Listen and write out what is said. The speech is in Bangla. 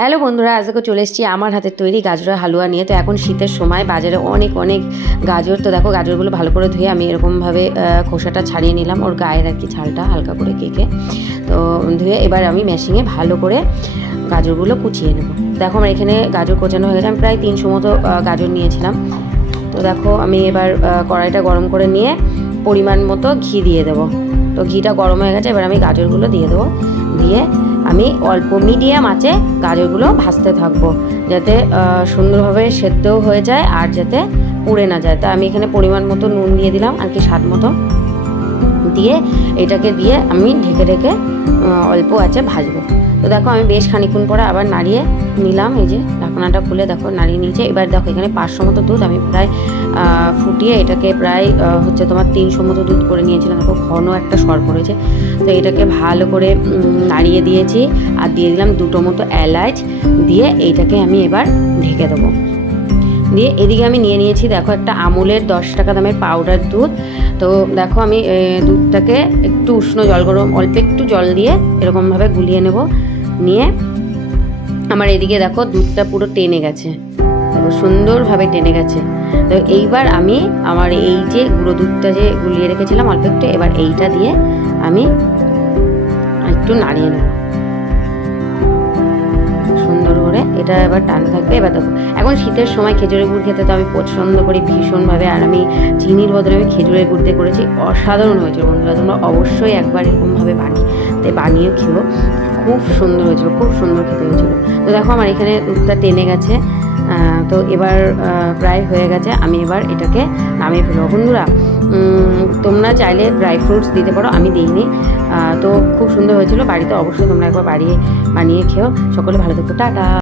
হ্যালো বন্ধুরা, আজকে চলে এসেছি আমার হাতের তৈরি গাজরের হালুয়া নিয়ে। তো এখন শীতের সময় বাজারে অনেক অনেক গাজর। তো দেখো গাজরগুলো ভালো করে ধুয়ে আমি এরকমভাবে খোসাটা ছাড়িয়ে নিলাম, ওর গায়ের আর কি ছালটা হালকা করে কেকে। তো ধুয়ে এবার আমি মেশিনে ভালো করে গাজরগুলো কুচিয়ে নেব। দেখো আমার এখানে গাজর কোচানো হয়ে গেছে। আমি প্রায় 300 মতো গাজর নিয়েছিলাম। তো দেখো আমি এবার কড়াইটা গরম করে নিয়ে পরিমাণ মতো ঘি দিয়ে দেবো। তো ঘিটা গরম হয়ে গেছে, এবার আমি গাজরগুলো দিয়ে দেবো। দিয়ে আমি অল্প মিডিয়াম আঁচে গাজরগুলো ভাজতে থাকবো, যাতে সুন্দরভাবে সেদ্ধও হয়ে যায় আর যাতে পুড়ে না যায়। তা আমি এখানে পরিমাণ মতো নুন দিয়ে দিলাম আর কি, স্বাদ মতো দিয়ে এটাকে দিয়ে আমি ঢেকে ঢেকে অল্প আঁচে ভাজবো। তো দেখো আমি বেশ খানিক্ষণ পরে আবার নাড়িয়ে নিলাম, এই যে ঢাকনাটা খুলে দেখো নাড়িয়ে নিয়েছে। এবার দেখো এখানে 500 মতো দুধ আমি প্রায় ফুটিয়ে এটাকে প্রায় হচ্ছে তোমার 300 মতো দুধ করে নিয়েছিলাম। দেখো ঘন একটা সর পড়েছে। তো এটাকে ভালো করে নাড়িয়ে দিয়েছি আর দিয়ে দিলাম 2টো মতো এলাচ, দিয়ে এইটাকে আমি এবার ঢেকে দেবো। দিয়ে এদিকে আমি নিয়ে নিয়েছি দেখো একটা আমুলের 10 টাকা দামের পাউডার দুধ। তো দেখো আমি দুধটাকে একটু উষ্ণ জল গরম অল্প একটু জল দিয়ে এরকমভাবে গুলিয়ে নেব। নিয়ে আমার এদিকে দেখো দুধটা পুরো টেনে গেছে, দেখো সুন্দরভাবে টেনে গেছে। তো এইবার আমি আমার এই যে গুঁড়ো দুধটা যে গুলিয়ে রেখেছিলাম অল্প একটু, এবার এইটা দিয়ে আমি একটু নাড়িয়ে নেব সুন্দর করে। এটা এবার টানতে থাকবে। এবার দেখো এখন শীতের সময় খেজুরের গুড় খেতে তো আমি পছন্দ করি ভীষণভাবে, আর আমি চিনির বদলে আমি খেজুরের গুড় দিয়ে করেছি। অসাধারণ হয়েছিল বন্ধুরা, তোমরা অবশ্যই একবার এরকমভাবে বানিয়ে খেও। খুব সুন্দর হয়েছিল, খুব সুন্দর খেতে হয়েছিল। তো দেখো আমার এখানে দুধটা টেনে গেছে। তো এবার প্রায় হয়ে গেছে, আমি এবার এটাকে নামিয়ে ফেলবো। বন্ধুরা তোমরা চাইলে ড্রাই ফ্রুটস দিতে পারো, আমি দিইনি। তো খুব সুন্দর হয়েছিল। বাড়িতে অবশ্যই তোমরা একবার বানিয়ে খেও। সকলে ভালো থেকো, টাটা।